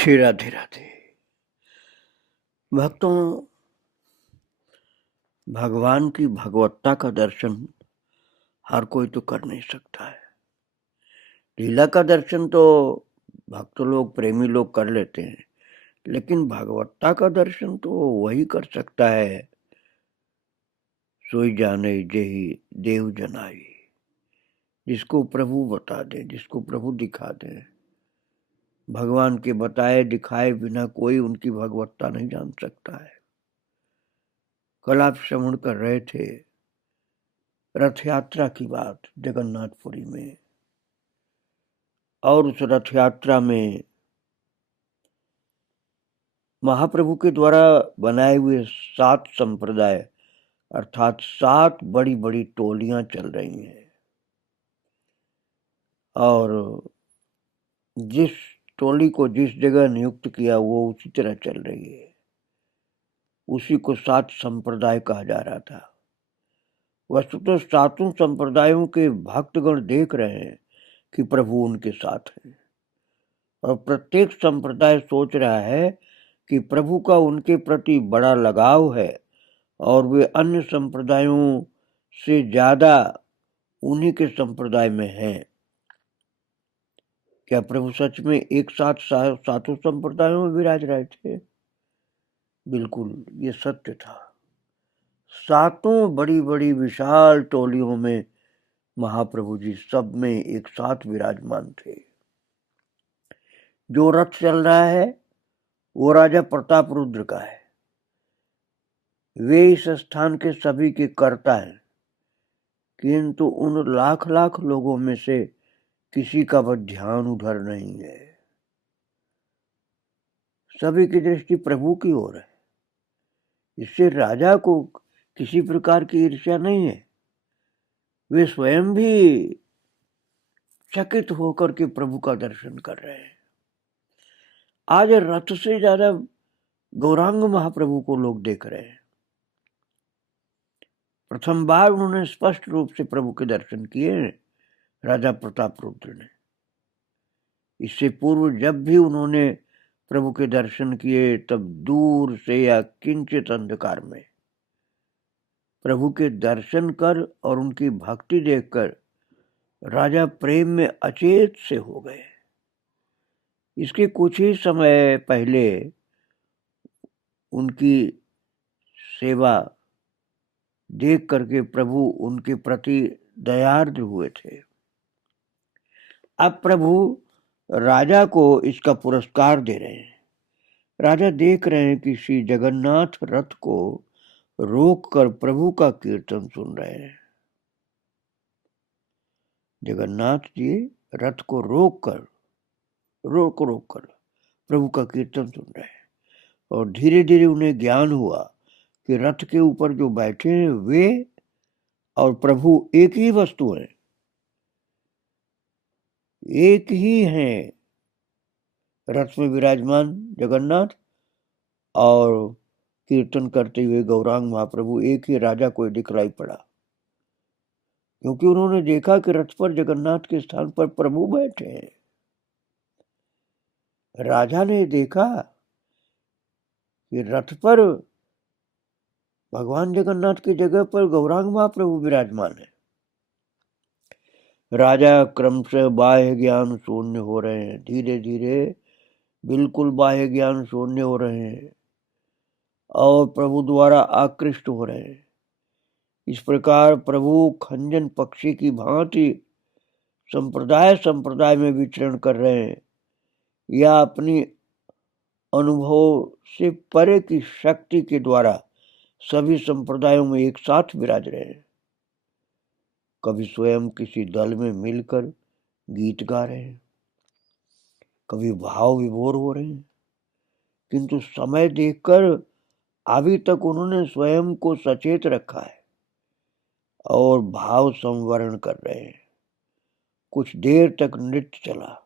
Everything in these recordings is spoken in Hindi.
श्री राधे राधे। भक्तों, भगवान की भगवत्ता का दर्शन हर कोई तो कर नहीं सकता है। लीला का दर्शन तो भक्त लोग, प्रेमी लोग कर लेते हैं, लेकिन भगवत्ता का दर्शन तो वही कर सकता है सोई जाने जेहि देव जनाई, जिसको प्रभु बता दे, जिसको प्रभु दिखा दे। भगवान के बताए दिखाए बिना कोई उनकी भगवत्ता नहीं जान सकता है। कल आप श्रवण कर रहे थे रथ यात्रा की बात जगन्नाथपुरी में, और उस रथ यात्रा में महाप्रभु के द्वारा बनाए हुए 7 संप्रदाय अर्थात 7 बड़ी बड़ी टोलियां चल रही हैं, और जिस टोली को जिस जगह नियुक्त किया वो उसी तरह चल रही है। उसी को 7 संप्रदाय कहा जा रहा था। वस्तुतः 7 संप्रदायों के भक्तगण देख रहे हैं कि प्रभु उनके साथ है, और प्रत्येक संप्रदाय सोच रहा है कि प्रभु का उनके प्रति बड़ा लगाव है और वे अन्य संप्रदायों से ज्यादा उन्हीं के संप्रदाय में हैं। क्या प्रभु सच में एक साथ 7 संप्रदायों में विराज रहे थे? बिल्कुल, ये सत्य था। 7 बड़ी बड़ी विशाल टोलियों में महाप्रभु जी सब में एक साथ विराजमान थे। जो रथ चल रहा है वो राजा प्रताप रुद्र का है। वे इस स्थान के सभी के कर्ता हैं, किंतु उन लाख लाख लोगों में से किसी का वह ध्यान उधर नहीं है। सभी की दृष्टि प्रभु की ओर है। इससे राजा को किसी प्रकार की ईर्ष्या नहीं है। वे स्वयं भी चकित होकर के प्रभु का दर्शन कर रहे हैं। आज रथ से ज्यादा गौरांग महाप्रभु को लोग देख रहे हैं। प्रथम बार उन्होंने स्पष्ट रूप से प्रभु के दर्शन किए राजा प्रताप रुद्र ने। इससे पूर्व जब भी उन्होंने प्रभु के दर्शन किए तब दूर से या किंचित अंधकार में। प्रभु के दर्शन कर और उनकी भक्ति देखकर राजा प्रेम में अचेत से हो गए। इसके कुछ ही समय पहले उनकी सेवा देख करके प्रभु उनके प्रति दयार्द्र हुए थे। अब प्रभु राजा को इसका पुरस्कार दे रहे हैं। राजा देख रहे हैं कि श्री जगन्नाथ रथ को रोक कर प्रभु का कीर्तन सुन रहे हैं। जगन्नाथ जी रथ को रोक कर प्रभु का कीर्तन सुन रहे हैं, और धीरे धीरे उन्हें ज्ञान हुआ कि रथ के ऊपर जो बैठे हैं वे और प्रभु एक ही वस्तु है, एक ही हैं। रथ में विराजमान जगन्नाथ और कीर्तन करते हुए गौरांग महाप्रभु एक ही राजा को दिखलाई पड़ा, क्योंकि उन्होंने देखा कि रथ पर जगन्नाथ के स्थान पर प्रभु बैठे हैं। राजा ने देखा कि रथ पर भगवान जगन्नाथ की जगह पर गौरांग महाप्रभु विराजमान है। राजा क्रमशः बाह्य ज्ञान शून्य हो रहे हैं, धीरे धीरे बिल्कुल बाह्य ज्ञान शून्य हो रहे हैं और प्रभु द्वारा आकृष्ट हो रहे हैं। इस प्रकार प्रभु खंजन पक्षी की भांति संप्रदाय में विचरण कर रहे हैं, या अपनी अनुभव से परे की शक्ति के द्वारा सभी संप्रदायों में एक साथ विराज रहे हैं। कभी स्वयं किसी दल में मिलकर गीत गा रहे हैं, कभी भाव विभोर हो रहे हैं, किंतु समय देखकर अभी तक उन्होंने स्वयं को सचेत रखा है और भाव संवरण कर रहे हैं। कुछ देर तक नृत्य चला।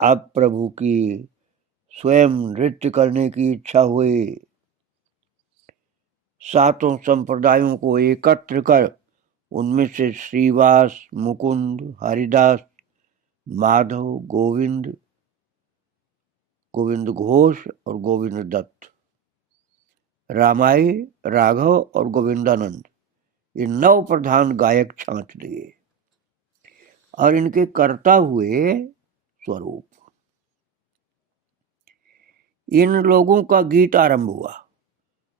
अब प्रभु की स्वयं नृत्य करने की इच्छा हुई। 7 संप्रदायों को एकत्र कर उनमें से श्रीवास, मुकुंद, हरिदास, माधव, गोविंद गोविंद घोष और गोविंद दत्त, रामाई, राघव और गोविंदानंद, ये 9 प्रधान गायक छांट दिए और इनके करता हुए स्वरूप। इन लोगों का गीत आरंभ हुआ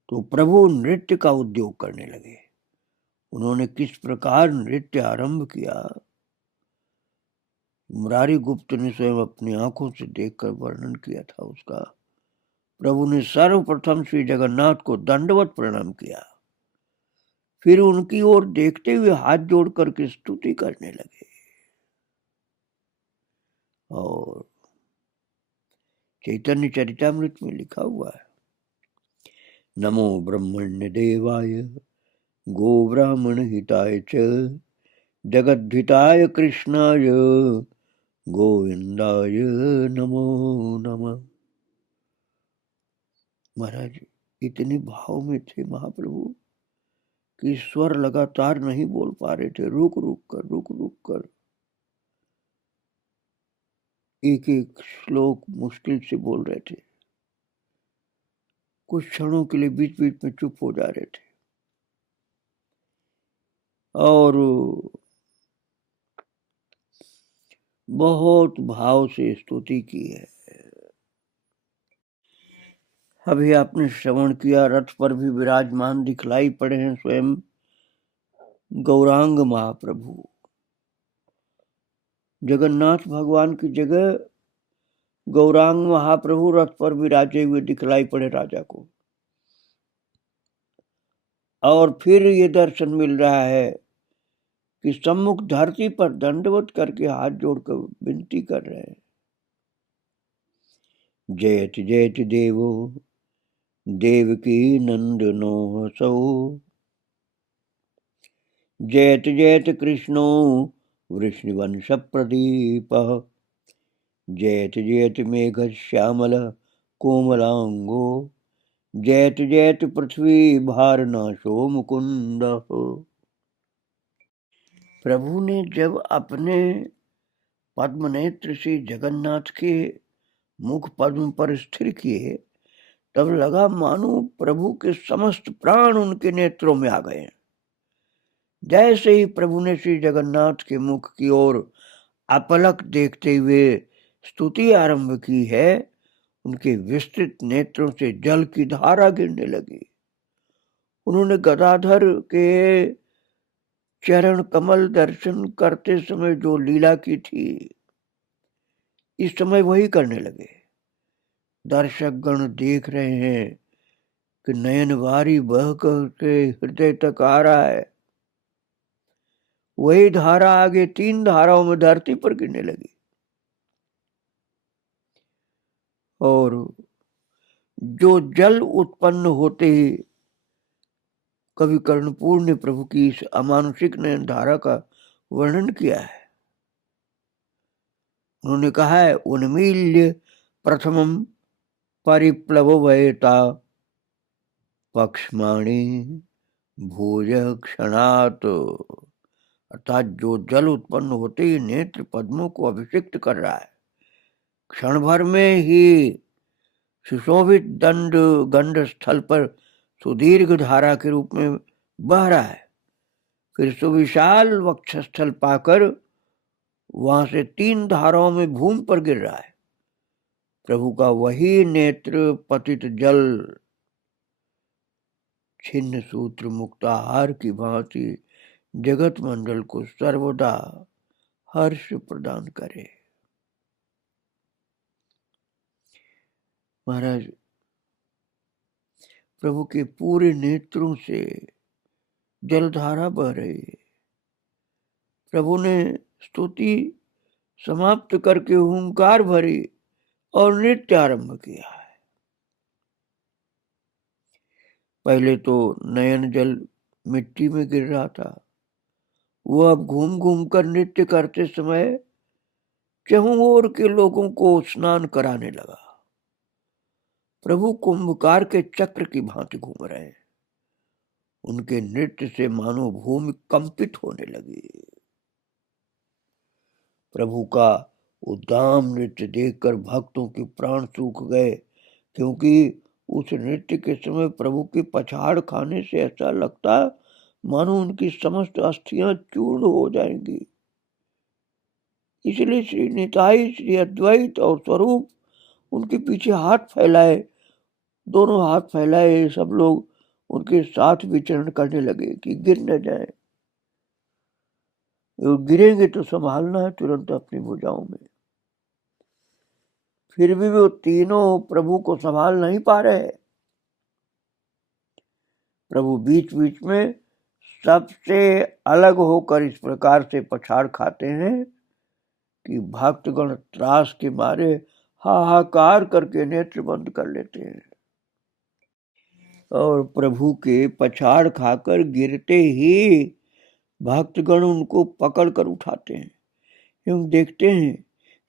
तो प्रभु नृत्य का उद्योग करने लगे। उन्होंने किस प्रकार नृत्य आरंभ किया, मुरारी गुप्त ने स्वयं अपनी आंखों से देखकर वर्णन किया था उसका। प्रभु ने सर्वप्रथम श्री जगन्नाथ को दंडवत प्रणाम किया, फिर उनकी ओर देखते हुए हाथ जोड़कर के स्तुति करने लगे। और चैतन्य चरितामृत में लिखा हुआ है, नमो ब्रह्मण्य देवाय गो ब्राह्मण हिताय च जगद्धिताय कृष्णाय गोविंदाय नमो नमः। महाराज इतने भाव में थे महाप्रभु कि स्वर लगातार नहीं बोल पा रहे थे, रुक रुक कर एक एक श्लोक मुश्किल से बोल रहे थे। कुछ क्षणों के लिए बीच बीच में चुप हो जा रहे थे और बहुत भाव से स्तुति की है। अभी आपने श्रवण किया, रथ पर भी विराजमान दिखलाई पड़े हैं स्वयं गौरांग महाप्रभु। जगन्नाथ भगवान की जगह गौरांग महाप्रभु रथ पर विराजे हुए दिखलाई पड़े राजा को। और फिर ये दर्शन मिल रहा है कि सम्मुख धरती पर दंडवत करके हाथ जोड़कर विनती कर रहे हैं, जयति जयति देवो देवकी नंदनो हसौ, जयति जयति कृष्णो वृष्णिवंश प्रदीपः, जयति जयति मेघ श्यामल कोमलांगो, जयति जयति पृथ्वी भारनाशो मुकुंद। प्रभु ने जब अपने पद्म नेत्र से जगन्नाथ के मुख पद्म पर स्थिर किए, तब लगा मानो प्रभु के समस्त प्राण उनके नेत्रों में आ गए। जैसे ही प्रभु ने श्री जगन्नाथ के मुख की ओर अपलक देखते हुए स्तुति आरंभ की है, उनके विस्तृत नेत्रों से जल की धारा गिरने लगी। उन्होंने गदाधर के चरण कमल दर्शन करते समय जो लीला की थी, इस समय वही करने लगे। दर्शक गण देख रहे हैं कि नयन वारी बह के हृदय तक आ रहा है। वही धारा आगे 3 धाराओं में धरती पर गिरने लगी। और जो जल उत्पन्न होते ही कवि कर्णपुर ने प्रभु की इस अमानुषिक नयन धारा का वर्णन किया है। उन्होंने कहा है, उन्मील्य प्रथमम परिप्लवयता पक्षमाणी भोज क्षणात, अर्थात जो जल उत्पन्न होते ही नेत्र पद्मों को अभिषिक्त कर रहा है, क्षण भर में ही सुशोभित दंड गंड स्थल पर सुदीर्घ धारा के रूप में बह रहा है। फिर सुविशाल वक्षस्थल पाकर वहां से 3 धाराओं में भूमि पर गिर रहा है। प्रभु का वही नेत्र पतित जल छिन्न सूत्र मुक्ताहार की भांति जगत मंडल को सर्वदा हर्ष प्रदान करे। महाराज प्रभु के पूरे नेत्रों से जलधारा बह रही है। प्रभु ने स्तुति समाप्त करके हुंकार भरी और नृत्य आरंभ किया है। पहले तो नयन जल मिट्टी में गिर रहा था, वो अब घूम घूम कर नृत्य करते समय चहुं ओर के लोगों को स्नान कराने लगा। प्रभु कुंभकार के चक्र की भांति घूम रहे हैं। उनके नृत्य से मानो भूमि कंपित होने लगी। प्रभु का उद्दाम नृत्य देखकर भक्तों के प्राण सूख गए, क्योंकि उस नृत्य के समय प्रभु की पछाड़ खाने से ऐसा लगता मानो उनकी समस्त अस्थियां चूर्ण हो जाएंगी। इसलिए श्री निताई, श्री अद्वैत और स्वरूप उनके पीछे हाथ फैलाए, दोनों हाथ फैलाए, सब लोग उनके साथ विचरण करने लगे कि गिर न जाए। गिरेंगे तो संभालना है तुरंत अपनी भुजाओं में। फिर भी वो तीनों प्रभु को संभाल नहीं पा रहे। प्रभु बीच बीच में सबसे अलग होकर इस प्रकार से पछाड़ खाते हैं कि भक्तगण त्रास के मारे हाहाकार करके नेत्र बंद कर लेते हैं और प्रभु के पछाड़ खाकर गिरते ही भक्तगण उनको पकड़कर उठाते हैं एवं देखते हैं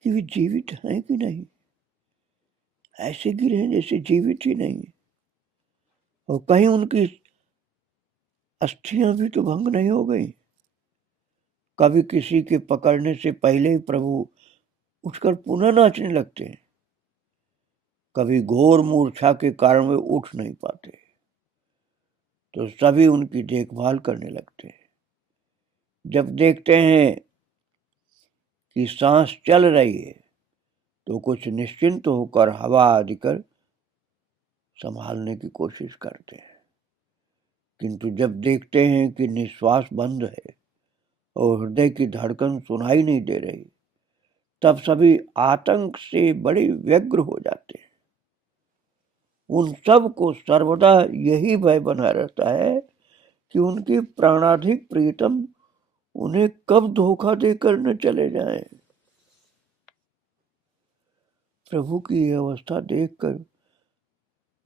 कि वे जीवित हैं कि नहीं। ऐसे गिरे हैं जैसे जीवित ही नहीं, और कहीं उनकी अस्थियां भी तो भंग नहीं हो गई। कभी किसी के पकड़ने से पहले ही प्रभु उठकर पुनः नाचने लगते हैं, कभी घोर मूर्छा के कारण वे उठ नहीं पाते तो सभी उनकी देखभाल करने लगते हैं। जब देखते हैं कि सांस चल रही है तो कुछ निश्चिंत होकर हवा आदि कर संभालने की कोशिश करते हैं, किंतु जब देखते हैं कि निश्वास बंद है और हृदय की धड़कन सुनाई नहीं दे रही, तब सभी आतंक से बड़े व्यग्र हो जाते हैं। उन सब को सर्वदा यही भय बना रहता है कि उनके प्राणाधिक प्रीतम उन्हें कब धोखा देकर न चले जाएं। प्रभु की यह अवस्था देखकर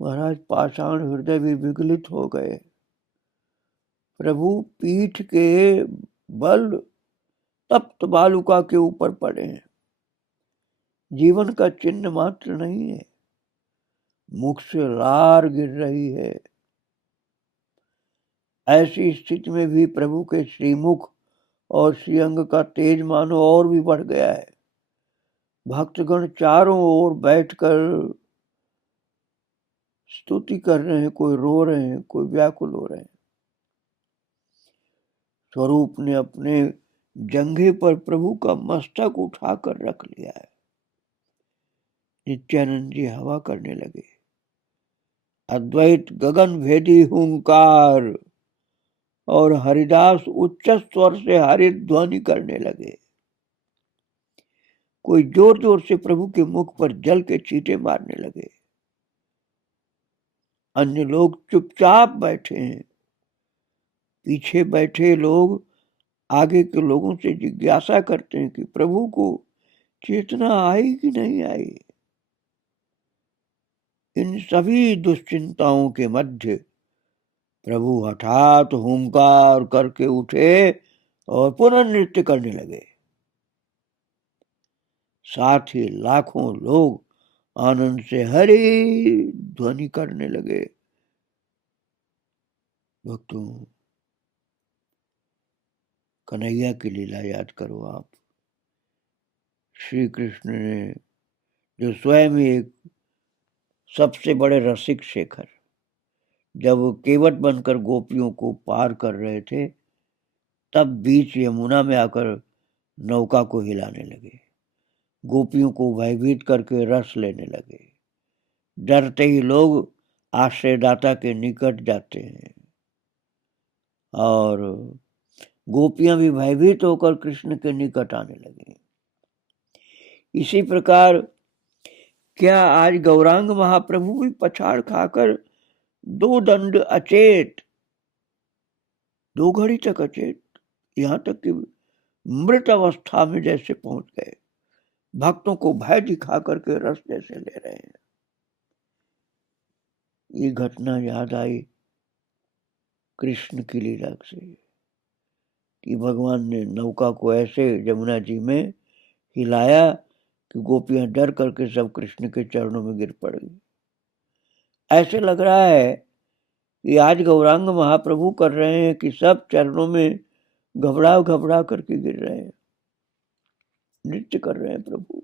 महाराज पाषाण हृदय भी विगलित हो गए। प्रभु पीठ के बल तप्त बालुका के ऊपर पड़े हैं, जीवन का चिन्ह मात्र नहीं है, मुख से लार गिर रही है। ऐसी स्थिति में भी प्रभु के श्रीमुख और श्रीअंग का तेज मानो और भी बढ़ गया है। भक्तगण चारों ओर बैठकर स्तुति कर रहे हैं, कोई रो रहे हैं, कोई व्याकुल हो रहे हैं। स्वरूप ने अपने जंघे पर प्रभु का मस्तक उठाकर रख लिया है। नित्यानंद जी हवा करने लगे। अद्वैत गगन भेदी हुंकार और हरिदास उच्च स्वर से हरिध्वनि करने लगे। कोई जोर जोर से प्रभु के मुख पर जल के छींटे मारने लगे। अन्य लोग चुपचाप बैठे हैं। पीछे बैठे लोग आगे के लोगों से जिज्ञासा करते हैं कि प्रभु को चेतना आई कि नहीं आई। इन सभी दुश्चिंताओं के मध्य प्रभु हठात हुंकार करके उठे और पुनः नृत्य करने लगे। साथ ही लाखों लोग आनंद से हरि ध्वनि करने लगे। भक्तों, कन्हैया की लीला याद करो आप। श्री कृष्ण ने जो स्वयं एक सबसे बड़े रसिक शेखर, जब वो केवट बनकर गोपियों को पार कर रहे थे, तब बीच यमुना में आकर नौका को हिलाने लगे, गोपियों को भयभीत करके रस लेने लगे। डरते ही लोग आश्रयदाता के निकट जाते हैं और गोपियां भी भयभीत होकर कृष्ण के निकट आने लगे। इसी प्रकार क्या आज गौरांग महाप्रभु भी पछाड़ खाकर दो दंड अचेत, 2 घड़ी तक अचेत, यहां तक कि मृत अवस्था में जैसे पहुंच गए, भक्तों को भय दिखा करके रस जैसे ले रहे हैं। ये घटना याद आई कृष्ण की लीला से कि भगवान ने नौका को ऐसे यमुना जी में हिलाया कि गोपियां डर करके सब कृष्ण के चरणों में गिर पड़ गई। ऐसे लग रहा है कि आज गौरांग महाप्रभु कर रहे हैं कि सब चरणों में घबरा घबरा करके गिर रहे हैं। नृत्य कर रहे हैं प्रभु,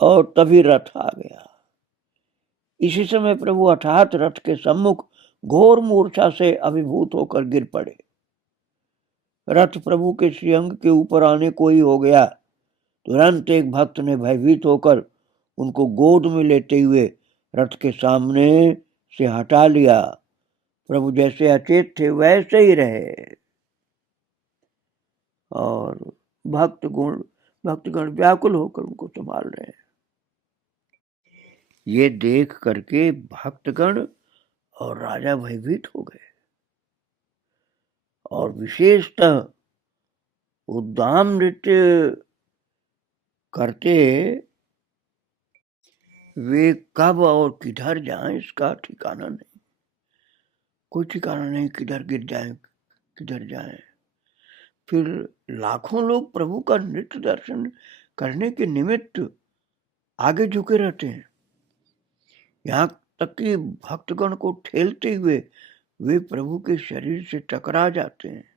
और तभी रथ आ गया। इसी समय प्रभु हठात रथ के सम्मुख घोर मूर्छा से अभिभूत होकर गिर पड़े। रथ प्रभु के श्रीअंग के ऊपर आने को ही हो गया, तुरंत एक भक्त ने भयभीत होकर उनको गोद में लेते हुए रथ के सामने से हटा लिया। प्रभु जैसे अचेत थे वैसे ही रहे, और भक्तगण व्याकुल होकर उनको संभाल रहे हैं। ये देख करके भक्तगण और राजा भयभीत हो गए, और विशेषतः उद्दाम नृत्य करते वे कब और किधर जाएं इसका ठिकाना नहीं, कोई ठिकाना नहीं, किधर गिर जाएं किधर जाएं। फिर लाखों लोग प्रभु का नृत्य दर्शन करने के निमित्त आगे झुके रहते हैं, यहाँ तक कि भक्तगण को ठेलते हुए वे प्रभु के शरीर से टकरा जाते हैं।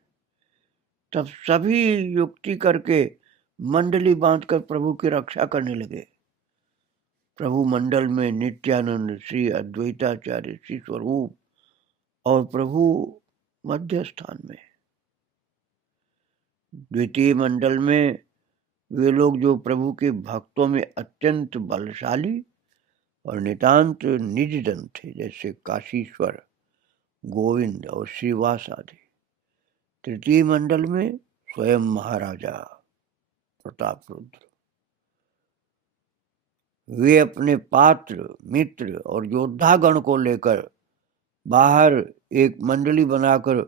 तब सभी युक्ति करके मंडली बांधकर प्रभु की रक्षा करने लगे। प्रभु मंडल में नित्यानंद, श्री अद्वैताचार्य, श्री स्वरूप और प्रभु मध्य स्थान में। द्वितीय मंडल में वे लोग जो प्रभु के भक्तों में अत्यंत बलशाली और नितांत निजजन थे, जैसे काशीश्वर, गोविंद और श्रीवास आदि। तृतीय मंडल में स्वयं महाराजा प्रताप रुद्र। वे अपने पात्र, मित्र और योद्धागण को लेकर बाहर एक मंडली बनाकर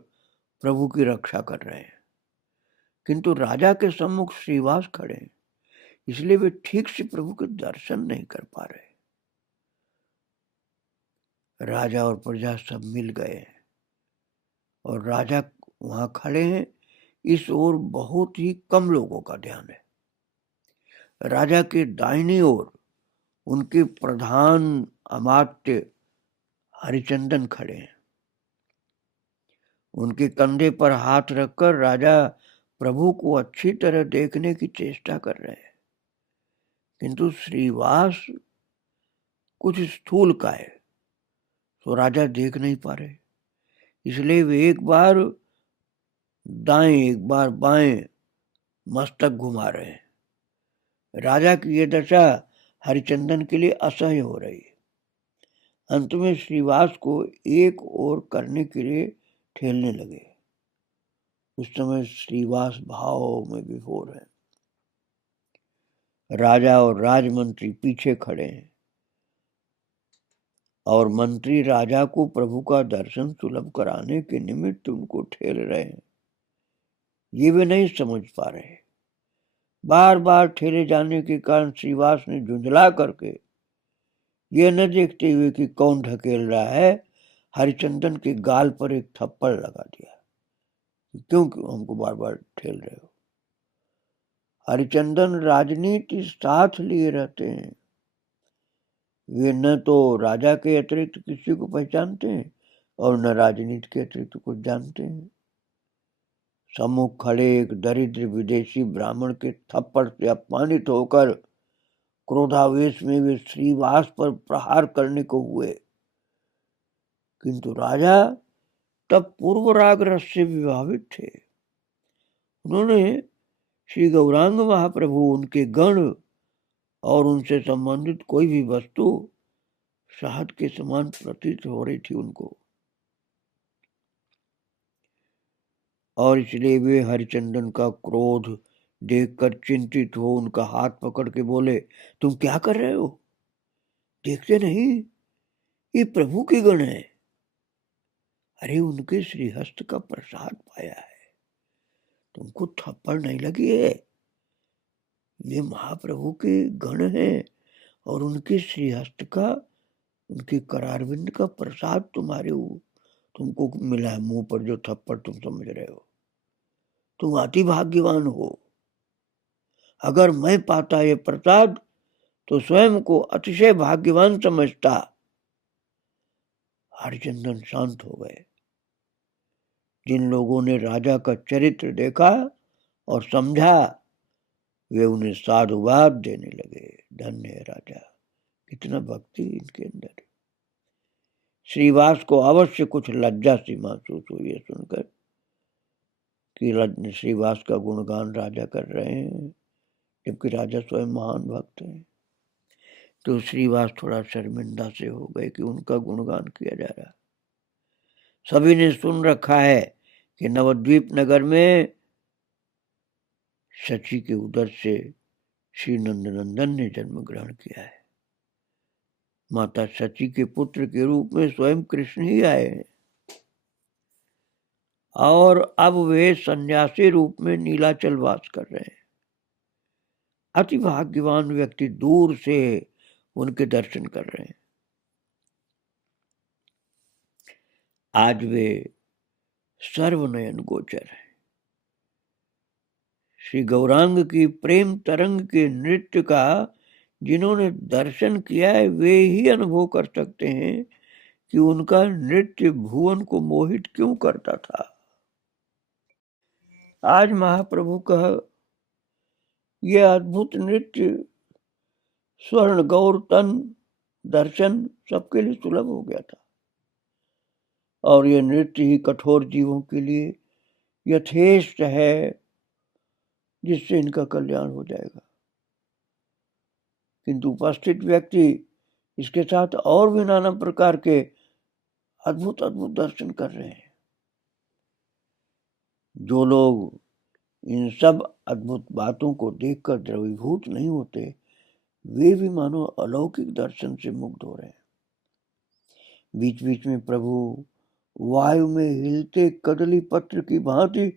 प्रभु की रक्षा कर रहे हैं, किंतु राजा के सम्मुख श्रीवास खड़े हैं, इसलिए वे ठीक से प्रभु के दर्शन नहीं कर पा रहे। राजा और प्रजा सब मिल गए और राजा वहां खड़े हैं। इस ओर बहुत ही कम लोगों का ध्यान है। राजा के दाहिनी ओर उनके प्रधान अमात्य हरिचंदन खड़े हैं। उनके कंधे पर हाथ रखकर राजा प्रभु को अच्छी तरह देखने की चेष्टा कर रहे हैं, किंतु श्रीवास कुछ स्थूल का है, तो राजा देख नहीं पा रहे। इसलिए वे एक बार दाएं एक बार बाएं मस्तक घुमा रहे हैं। राजा की यह दशा हरिचंदन के लिए असह्य हो रही है। अंत में श्रीवास को एक ओर करने के लिए ठेलने लगे। उस समय श्रीवास भाव में विभोर है। राजा और राजमंत्री पीछे खड़े हैं और मंत्री राजा को प्रभु का दर्शन सुलभ कराने के निमित्त उनको ठेल रहे हैं। ये वे नहीं समझ पा रहे। बार बार ठेले जाने के कारण श्रीवास ने झुंझला करके यह न देखते हुए कि कौन ढकेल रहा है, हरिचंदन के गाल पर एक थप्पड़ लगा दिया। क्यों हमको बार बार ठेल रहे हो? हरिचंदन राजनीति साथ लिए रहते हैं। वे न तो राजा के अतिरिक्त किसी को पहचानते हैं और न राजनीति के अतिरिक्त कुछ जानते हैं। सम्मुख खड़े एक दरिद्र विदेशी ब्राह्मण के थप्पड़ से अपमानित होकर क्रोधावेश में वे श्रीवास पर प्रहार करने को हुए, किंतु राजा तब पूर्व राग रस से विभावित थे। उन्होंने श्री गौरांग महाप्रभु, उनके गण और उनसे संबंधित कोई भी वस्तु शहद के समान प्रतीत हो रही थी उनको, और इसलिए वे हरिचंदन का क्रोध देखकर चिंतित हो उनका हाथ पकड़ के बोले, तुम क्या कर रहे हो? देखते नहीं ये प्रभु के गण है। अरे उनके श्रीहस्त का प्रसाद पाया है, तुमको थप्पड़ नहीं लगी है? ये महाप्रभु के गण हैं और उनके श्रीहस्त का, उनके करारविंद का प्रसाद तुमको मिला है। मुंह पर जो थप्पड़ तुम समझ रहे हो, तुम अति भाग्यवान हो। अगर मैं पाता ये प्रसाद तो स्वयं को अतिशय भाग्यवान समझता। हरिचंदन शांत हो गए। जिन लोगों ने राजा का चरित्र देखा और समझा, वे उन्हें साधुवाद देने लगे। धन्य है राजा, कितना भक्ति इनके अंदर। श्रीवास को अवश्य कुछ लज्जा सी महसूस हुई है सुनकर कि श्रीवास का गुणगान राजा कर रहे हैं, जबकि राजा स्वयं महान भक्त हैं। तो श्रीवास थोड़ा शर्मिंदा से हो गए कि उनका गुणगान किया जा रहा। सभी ने सुन रखा है कि नवद्वीप नगर में शची के उदर से श्री नंदनंदन ने जन्म ग्रहण किया है। माता शची के पुत्र के रूप में स्वयं कृष्ण ही आए हैं और अब वे सन्यासी रूप में नीलाचल वास कर रहे हैं। अति भाग्यवान व्यक्ति दूर से उनके दर्शन कर रहे हैं। आज वे सर्वनयन गोचर है। श्री गौरांग की प्रेम तरंग के नृत्य का जिन्होंने दर्शन किया है वे ही अनुभव कर सकते हैं कि उनका नृत्य भुवन को मोहित क्यों करता था। आज महाप्रभु का यह अद्भुत नृत्य स्वर्ण गौर तन दर्शन सबके लिए सुलभ हो गया था और यह नृत्य ही कठोर जीवों के लिए यथेष्ट है जिससे इनका कल्याण हो जाएगा। किंतु उपस्थित व्यक्ति इसके साथ और भी नाना प्रकार के अद्भुत अद्भुत दर्शन कर रहे हैं। जो लोग इन सब अद्भुत बातों को देखकर द्रवीभूत नहीं होते वे भी मानो अलौकिक दर्शन से मुग्ध हो रहे हैं। बीच बीच में प्रभु वायु में हिलते कदली पत्र की भांति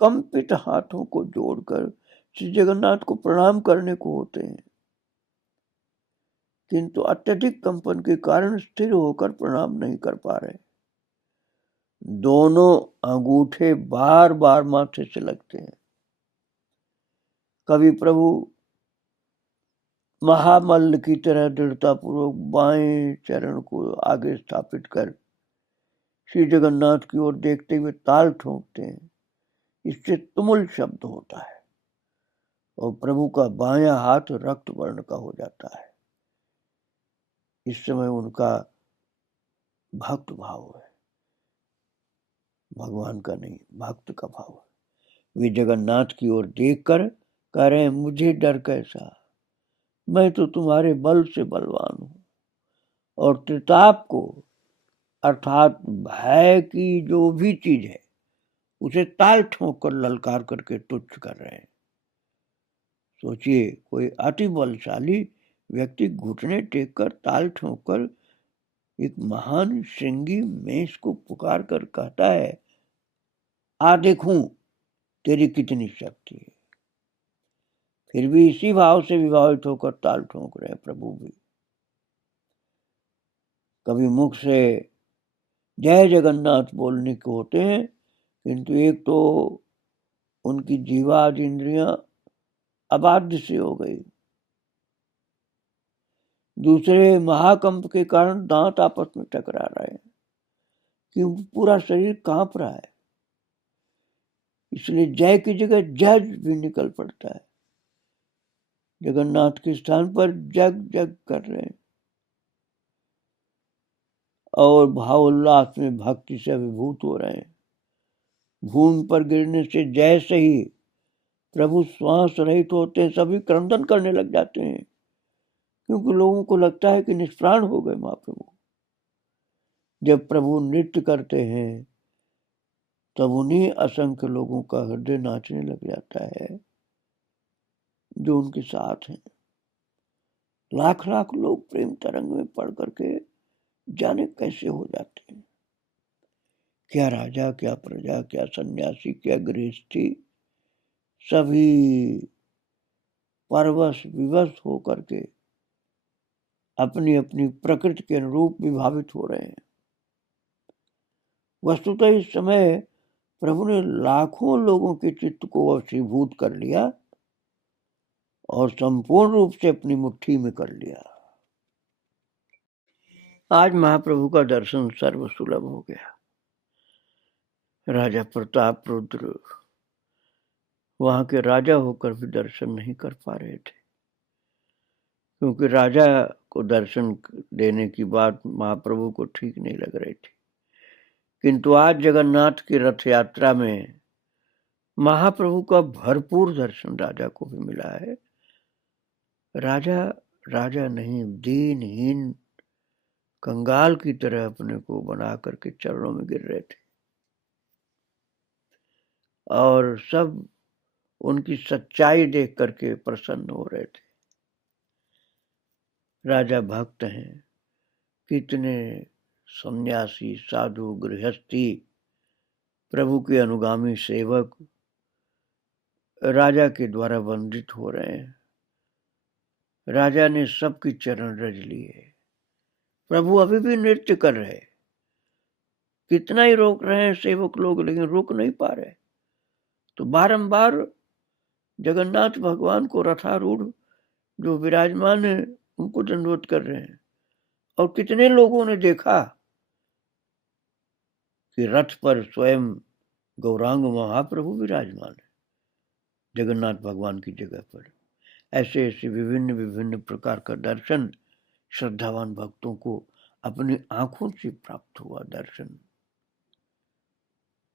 कंपित हाथों को जोड़कर श्री जगन्नाथ को प्रणाम करने को होते हैं, किंतु अत्यधिक कंपन के कारण स्थिर होकर प्रणाम नहीं कर पा रहे। दोनों अंगूठे बार बार माथे से लगते हैं। कभी प्रभु महामल्ल की तरह दृढ़तापूर्वक बाएं चरण को आगे स्थापित कर श्री जगन्नाथ की ओर देखते हुए ताल ठोकते हैं। इससे तुमुल शब्द होता है और प्रभु का बायां हाथ रक्त वर्ण का हो जाता है। इस समय उनका भक्त भाव है, भगवान का नहीं, भक्त का भाव है। वे जगन्नाथ की ओर देखकर कह रहे हैं, मुझे डर कैसा, मैं तो तुम्हारे बल से बलवान हूं और त्रिताप को अर्थात भय की जो भी चीज है उसे ताल ठोक कर ललकार करके तुच्छ कर रहे हैं। सोचिए, कोई अति बलशाली व्यक्ति घुटने टेक कर ताल ठोक कर एक महान श्रृंगी मेष को पुकार कर कहता है, आ देखूं तेरी कितनी शक्ति है। फिर भी इसी भाव से विभावित होकर ताल ठोक रहे प्रभु भी। कभी मुख से जय जगन्नाथ बोलने को होते हैं, किंतु एक तो उनकी जीवा आदि इंद्रियां अबाध्य से हो गई, दूसरे महाकंप के कारण दांत आपस में टकरा रहे हैं क्योंकि पूरा शरीर कांप रहा है। इसलिए जय की जगह जज भी निकल पड़ता है। जगन्नाथ के स्थान पर जग जग कर रहे हैं और भावोल्लास में भक्ति से अभिभूत हो रहे हैं। भूमि पर गिरने से जैसे ही प्रभु श्वास रहित होते हैं सभी क्रंदन करने लग जाते हैं क्योंकि लोगों को लगता है कि निष्प्राण हो गए महाप्रभु। जब प्रभु नृत्य करते हैं तब उन्हीं असंख्य लोगों का हृदय नाचने लग जाता है जो उनके साथ हैं। लाख लाख लोग प्रेम तरंग में पड़ करके जाने कैसे हो जाते हैं। क्या राजा, क्या प्रजा, क्या सन्यासी, क्या गृहस्थी, सभी परवश विवश होकर के अपनी अपनी प्रकृति के अनुरूप विभावित हो रहे हैं। वस्तुतः इस समय प्रभु ने लाखों लोगों के चित्त को वशीभूत कर लिया और संपूर्ण रूप से अपनी मुट्ठी में कर लिया। आज महाप्रभु का दर्शन सर्व सुलभ हो गया। राजा प्रताप रुद्र वहां के राजा होकर भी दर्शन नहीं कर पा रहे थे, क्योंकि राजा को दर्शन देने की बात महाप्रभु को ठीक नहीं लग रही थी। किंतु आज जगन्नाथ की रथ यात्रा में महाप्रभु का भरपूर दर्शन राजा को भी मिला है। राजा राजा नहीं, दीनहीन कंगाल की तरह अपने को बना करके चरणों में गिर रहे थे और सब उनकी सच्चाई देख करके प्रसन्न हो रहे थे। राजा भक्त हैं, कितने सन्यासी, साधु, गृहस्थी, प्रभु के अनुगामी सेवक राजा के द्वारा वंदित हो रहे हैं। राजा ने सबकी चरण रज लिए। प्रभु अभी भी नृत्य कर रहे, कितना ही रोक रहे हैं सेवक लोग, लेकिन रुक नहीं पा रहे। तो बारंबार जगन्नाथ भगवान को रथारूढ़ जो विराजमान है उनको दंडवत कर रहे हैं। और कितने लोगों ने देखा कि रथ पर स्वयं गौरांग महाप्रभु विराजमान है जगन्नाथ भगवान की जगह पर। ऐसे ऐसे विभिन्न विभिन्न प्रकार का दर्शन श्रद्धावान भक्तों को अपनी आंखों से प्राप्त हुआ। दर्शन,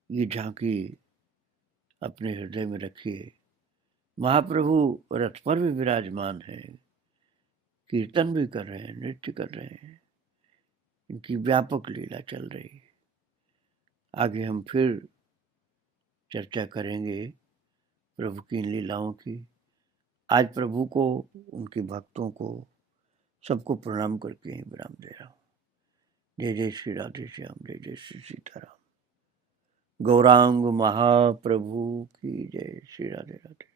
ये झांकी अपने हृदय में रखिए। महाप्रभु रथ पर भी विराजमान है, कीर्तन भी कर रहे हैं, नृत्य कर रहे हैं, इनकी व्यापक लीला चल रही है। आगे हम फिर चर्चा करेंगे प्रभु की इन लीलाओं की। आज प्रभु को, उनके भक्तों को, सबको प्रणाम करके ही विराम दे रहा हूँ। जय जय श्री राधे श्याम, जय जय श्री सीताराम। गौरांग महाप्रभु की जय। श्री राधे राधे।